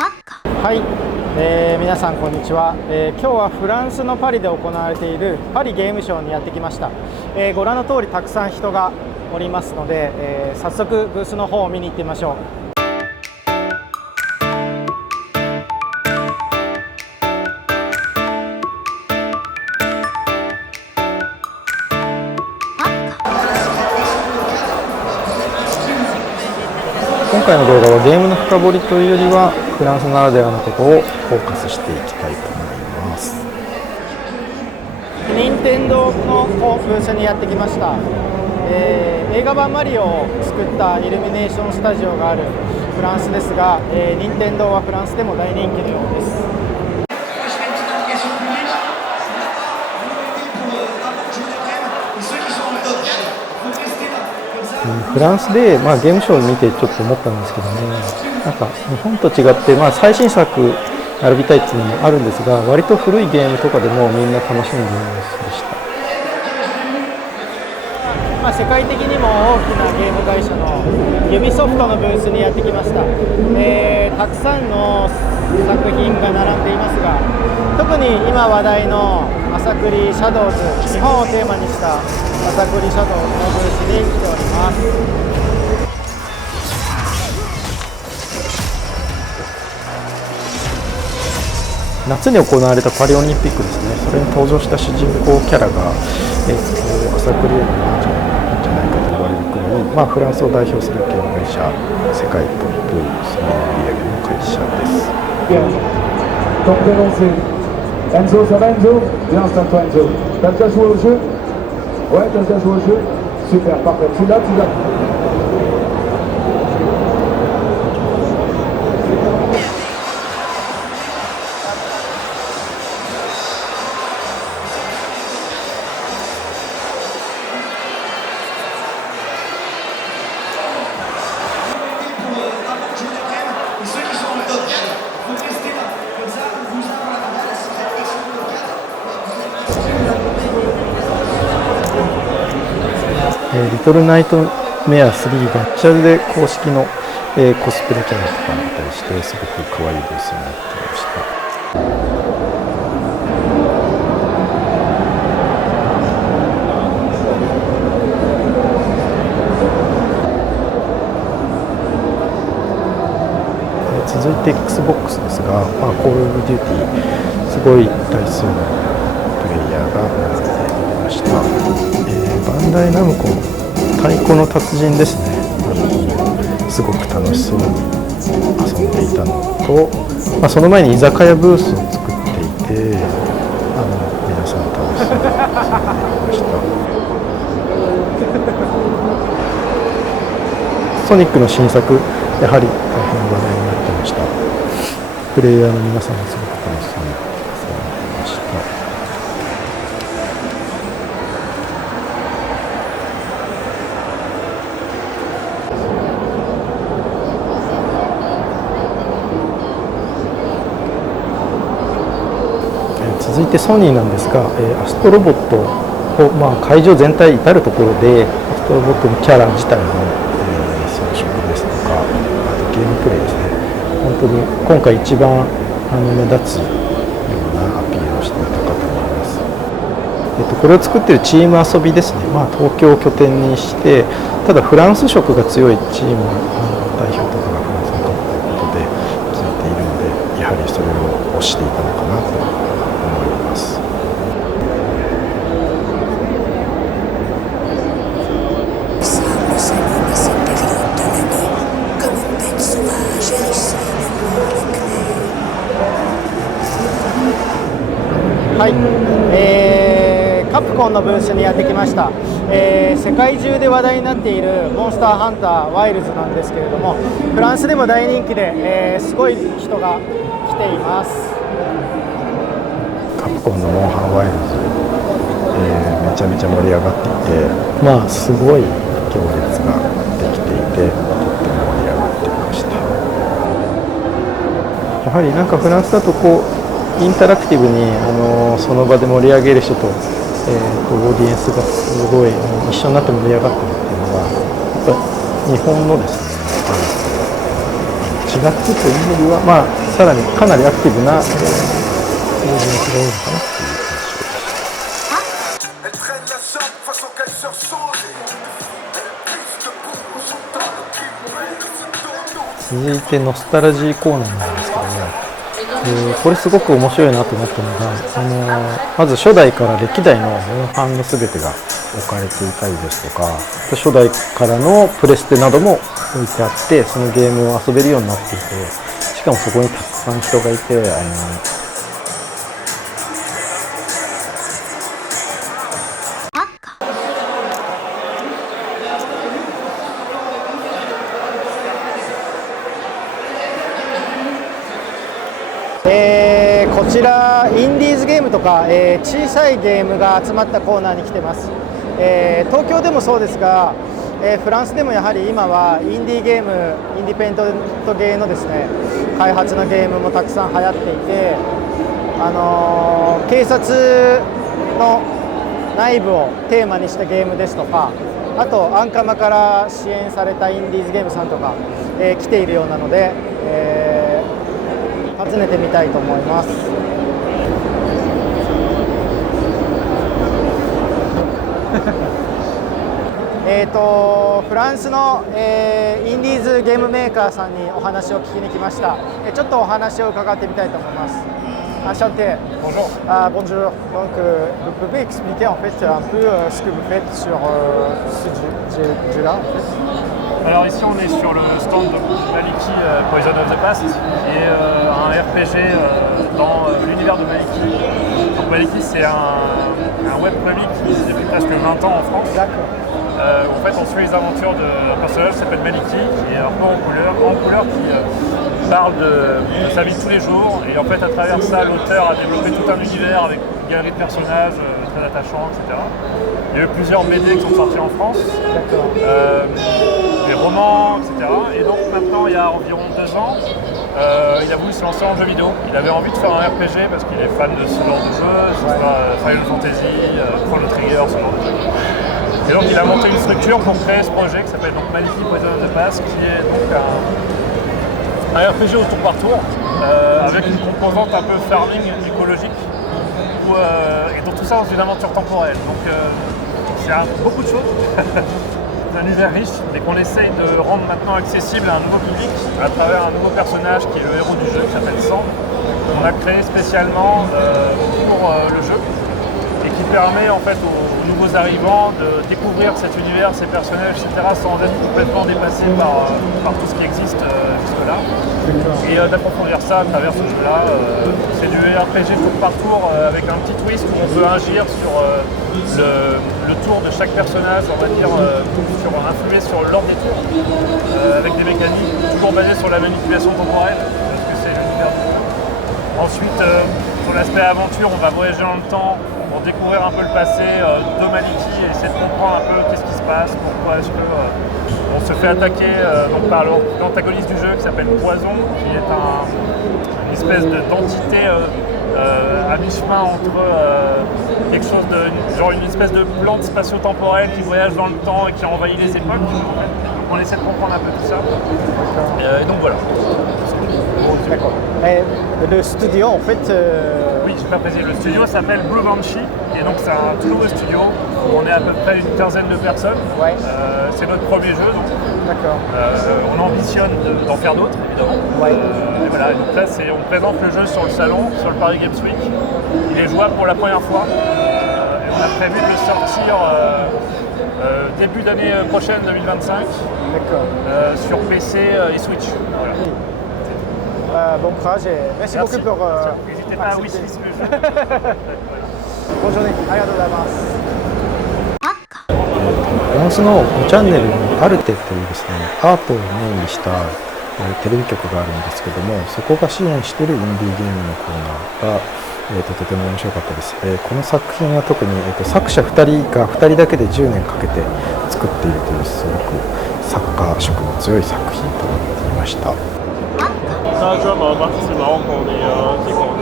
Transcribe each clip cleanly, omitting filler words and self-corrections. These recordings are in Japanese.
はい、皆さんこんにちは、今日はフランスのパリで行われているパリゲームショウにやってきました。ご覧の通りたくさん人がおりますので、早速ブースの方を見に行ってみましょう。今回の動画はゲームの深掘りというよりはフランスならではのことをフォーカスしていきたいと思います。任天堂のブースにやってきました。映画版マリオを作ったイルミネーションスタジオがあるフランスですが、任天堂はフランスでも大人気のようです。フランスで、ゲームショーを見てちょっと思ったんですけどね、なんか日本と違って、最新作並びたいっていうのもあるんですが、割と古いゲームとかでもみんな楽しんでいる様子でした。世界的にも大きなゲーム会社のユビソフトのブースにやってきました。たくさんの作品が並んでいますが、特に今話題の朝栗シャドウズ、日本をテーマにした朝栗シャドウズのブースに来ております。夏に行われたパリオリンピックですね、それに登場した主人公キャラが、朝栗へのなんじゃないかと言われるくらい、フランスを代表するゲーム会社、世界トップその売り上げの会社です。Enzo, ça va Enzo? Bien, installe-toi Enzo. T'as déjà joué au jeu? Ouais, t'as déjà joué au jeu? Super, parfait. Tu l'as. リトルナイトメア3がこちらで公式の、コスプレキャラとかになったりして、すごく可愛いブースになっていました。続いて Xbox ですが、コールオブデューティーすごい台数のプレイヤーが並んでいました。バンダイナムコ太鼓の達人ですね。すごく楽しそうに遊んでいたのと、その前に居酒屋ブースを作っていて、皆さん楽しそうに遊んでいました。ソニックの新作、やはり大変話題になってました。プレイヤーの皆さんがすごく楽しそうに遊んでいました。続いてソニーなんですが、アストロボットを、会場全体至るところでアストロボットのキャラ自体の、装飾ですとか、あとゲームプレイですね、本当に今回一番目立つようなアピールをしていたかと思います。これを作っているチーム遊びですね、東京を拠点にして、ただフランス色が強いチーム代表とかがフランスにということで聞いているので、やはりそれを推していたのかなと思います。はい、カプコンのブースにやってきました。世界中で話題になっているモンスターハンターワイルズなんですけれども、フランスでも大人気で、すごい人が来ています。カプコンのモンハンワイルズ、めちゃめちゃ盛り上がっていて、すごい行列ができていて、とっても盛り上がっていました。やはりフランスだとインタラクティブにその場で盛り上げる人と、オーディエンスがすごい一緒になって盛り上がってるっていうのは、やっぱり日本のですね、違月というよりは、まあ、さらにかなりアクティブな、ビジネスが多いのかなっていう印象です。続いてノスタルジーコーナーなんですけども、これすごく面白いなと思ったのが、まず初代から歴代のモンハンの全てが置かれていたりですとか、初代からのプレステなども置いてあって、そのゲームを遊べるようになっていて、しかもそこにたくさん人がいて、こちらインディーズゲームとか、小さいゲームが集まったコーナーに来てます。東京でもそうですが、フランスでもやはり今はインディーゲーム、インディペンデントゲーのですね、開発のゲームもたくさん流行っていて、警察の内部をテーマにしたゲームですとか、あとアンカマから支援されたインディーズゲームさんとか、来ているようなので、訪ねてみたいと思います。フランスの、インディーズゲームメーカーさんにお話を聞きに来ました。ちょっとお話を伺ってみたいと思います。Enchanté. Bonjour. Bonjour. Donc, vous pouvez expliquer en fait un peu ce que vous faites sur ce jeu-là en fait. Alors ici on est sur le stand de Maliki Poison of the Past, qui est un RPG dans l'univers de Maliki. Donc Maliki c'est un webcomic qui existe depuis presque 20 ans en France. D'accord. En fait on suit les aventures d'un personnage qui s'appelle Maliki, qui est un peu en couleur qui parle de sa vie de tous les jours, et en fait à travers ça l'auteur a développé tout un univers avec une galerie de personnages très attachants, etc. Il y a eu plusieurs BD qui sont sortis en France, des romans, etc. Et donc maintenant il y a environ 2 ans, il a voulu se lancer en jeu vidéo. Il avait envie de faire un RPG parce qu'il est fan de ce genre de jeu, que ce soit Final Fantasy, Chrono Trigger, ce genre de jeu. Et donc il a monté une structure pour créer ce projet qui s'appelle donc Maliki Poison of the Past, qui est donc un RPG au tour par tour, avec une composante un peu farming écologique, et donc tout ça dans une aventure temporelle. Donc c'est beaucoup de choses, c'est un univers riche, et qu'on essaye de rendre maintenant accessible à un nouveau public à travers un nouveau personnage qui est le héros du jeu, qui s'appelle Sam, qu'on a créé spécialement pour le jeu, et qui permet en fait aux nouveaux arrivants de découvrir cet univers, ces personnages, etc. sans être complètement dépassés par tout ce qui existe jusque-là. Et d'approfondir ça à travers ce jeu-là. C'est du RPG tour par tour avec un petit twist où on peut agir sur le tour de chaque personnage, on va dire, influer sur l'ordre des tours, avec des mécaniques toujours basées sur la manipulation temporelle, parce que c'est l'univers du jeu. Ensuite, sur l'aspect aventure, on va voyager dans le temps pour découvrir un peu le passé de Maliki et essayer de comprendre un peu qu'est-ce qui se passe, pourquoi est-ce que on se fait attaquer donc par l'antagoniste du jeu qui s'appelle Poison, qui est une espèce d'entité à mi-chemin entre quelque chose genre une espèce de plante spatio-temporelle qui voyage dans le temps et qui envahit les époques. Donc on essaie de comprendre un peu tout ça. Et donc voilà. D'accord. Et le studio, en fait... Oui, je n'ai pas précisé. Le studio s'appelle Blue Banshee, et donc c'est un tout nouveau studio où on est à peu près une quinzaine de personnes. Ouais. C'est notre premier jeu, donc D'accord. on ambitionne d'en faire d'autres, évidemment. Ouais. Et voilà, et donc là, on présente le jeu sur le salon, sur le Paris Games Week. Il est jouable pour la première fois. Et on a prévu de le sortir début d'année prochaine, 2025. D'accord. Sur PC et Switch. Voilà. Bon courage et merci beaucoup pour... N'hésitez pas à wishlist le jeu. Bonne journée. ありがとうございます。フランスのチャンネルにアルテというですね、アートをメインにしたテレビ局があるんですけども、そこが支援しているインディーゲームのコーナーが、とても面白かったです。この作品は特に、作者2人が2人だけで10年かけて作っているというすごく作家色の強い作品となっていました。Ça, tu vois, Marc, c'est marrant qu'on est ensemble.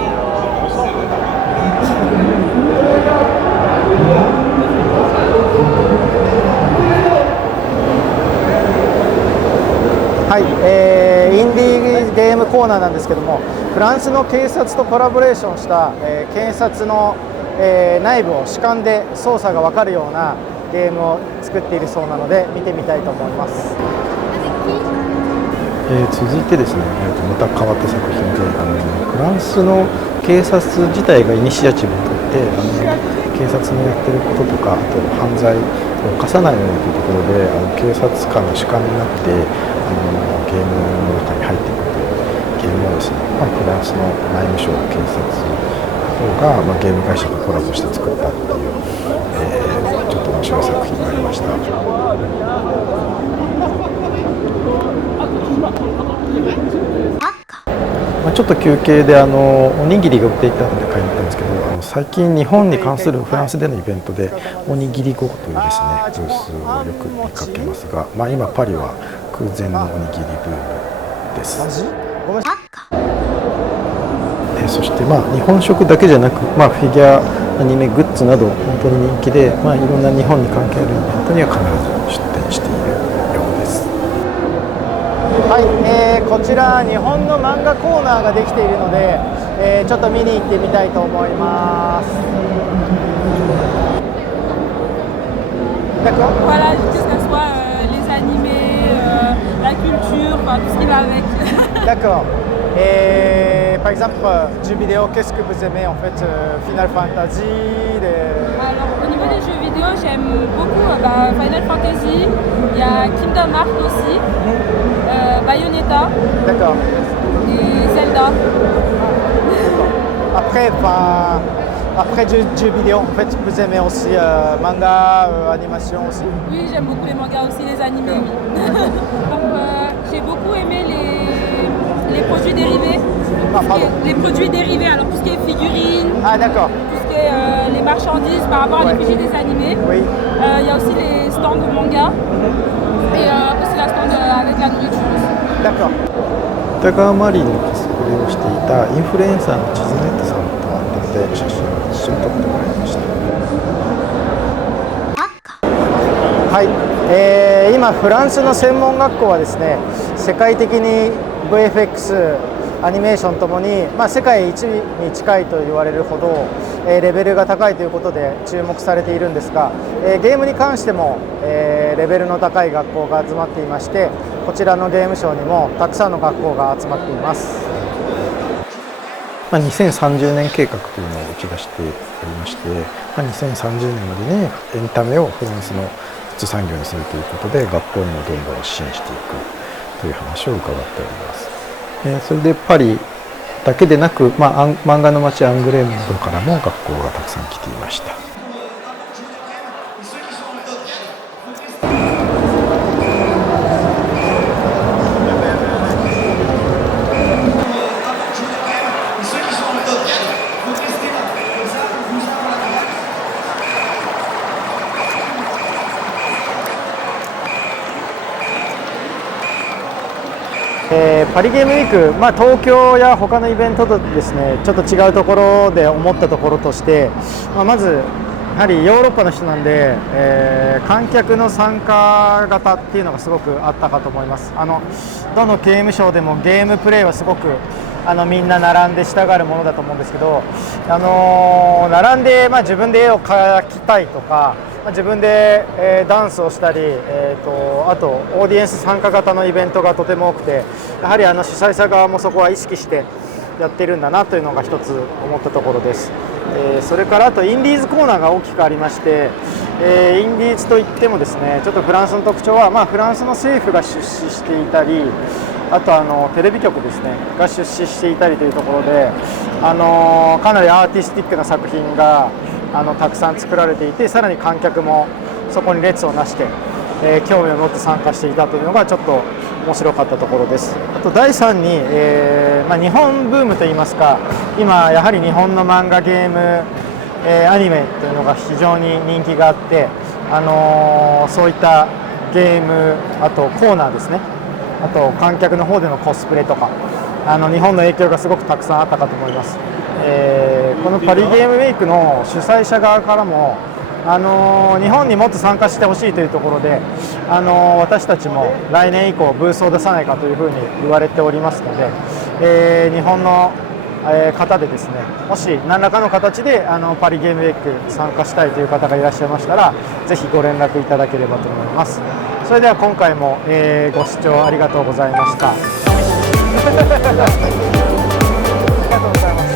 はい、インディーゲームコーナーなんですけども、フランスの警察とコラボレーションした、警察の、内部を主観で操作が分かるようなゲームを作っているそうなので見てみたいと思います。続いてですね、また変わった作品でフランスの警察自体がイニシアチブを取って警察のやってることとか、あと犯罪を犯さないようにというところで警察官の主観になってゲームの中に入っていくというゲームをですね、フランスの内務省警察が、ゲーム会社とコラボして作ったっていう、ちょっと面白い作品がありました。ちょっと休憩でおにぎりが売っていたので買いに行ったんですけど、最近日本に関するフランスでのイベントでおにぎりごというですねブースをよく見かけますが、今パリは空前のおにぎりブームです。そして日本食だけじゃなく、フィギュアアニメグッズなど本当に人気で、いろんな日本に関係あるイベントには必ず出店しているようです。はい、こちら日本の漫画コーナーができているので、ちょっと見に行ってみたいと思います。Voilà, que ce soit les animés, la culture, enfin, tout ce qui va avec. D'accord. Et par exemple, jeux vidéo, qu'est-ce que vous aimez en fait? Final Fantasy Alors, au niveau des jeux vidéo, j'aime beaucoup Final Fantasy, il y a Kingdom Hearts aussi, Bayonetta. D'accord. Et Zelda. Après jeux vidéo, en fait, vous aimez aussi manga, animation aussi? Oui, j'aime beaucoup les mangas aussi, les animés, oui. Donc, j'ai beaucoup aimé les produits dérivés. Les produits dérivés, alors tout ce qui est figurines, d'accord. tout ce qui est les marchandises par rapport à l'effigie des animés. Oui. Il y a aussi les stands de manga et aussi la stand avec la nourriture. D'accord. 北川マリンのコスプレをしていたインフルエンサーのチズネットさんと会ったので写真を一緒に撮ってもらいました。はい、今フランスの専門学校はですね、世界的に VFX アニメーションともに、世界一に近いと言われるほど、レベルが高いということで注目されているんですが、ゲームに関しても、レベルの高い学校が集まっていまして、こちらのゲームショーにもたくさんの学校が集まっています。2030年計画というのを打ち出しておりまして、2030年までにエンタメをフランスの普通産業にするということで学校にもどんどん支援していくという話を伺っております。それでパリだけでなく、漫画の街アングレームなどからも学校がたくさん来ていました。パリゲームウィーク、東京や他のイベントとですね、ちょっと違うところで思ったところとして、まずやはりヨーロッパの人なんで、観客の参加型っていうのがすごくあったかと思います。どのゲームショーでもゲームプレイはすごくみんな並んで従うものだと思うんですけど、並んで、自分で絵を描きたいとか、自分で、ダンスをしたり、あとオーディエンス参加型のイベントがとても多くて、やはり主催者側もそこは意識してやってるんだなというのが一つ思ったところです。それからあとインディーズコーナーが大きくありまして、インディーズといってもですね、ちょっとフランスの特徴は、フランスの政府が出資していたり、あとテレビ局ですねが出資していたりというところで、かなりアーティスティックな作品がたくさん作られていて、さらに観客もそこに列をなして、興味を持って参加していたというのがちょっと面白かったところです。あと第3に、日本ブームといいますか、今やはり日本の漫画、ゲーム、アニメというのが非常に人気があって、そういったゲーム、あとコーナーですね、あと観客の方でのコスプレとか、日本の影響がすごくたくさんあったかと思います。このパリゲームウィークの主催者側からも、日本にもっと参加してほしいというところで、私たちも来年以降ブースを出さないかというふうに言われておりますので、日本の方でですね、もし何らかの形でパリゲームウィーク参加したいという方がいらっしゃいましたら、ぜひご連絡いただければと思います。それでは今回も、ご視聴ありがとうございました。ありがとうございます。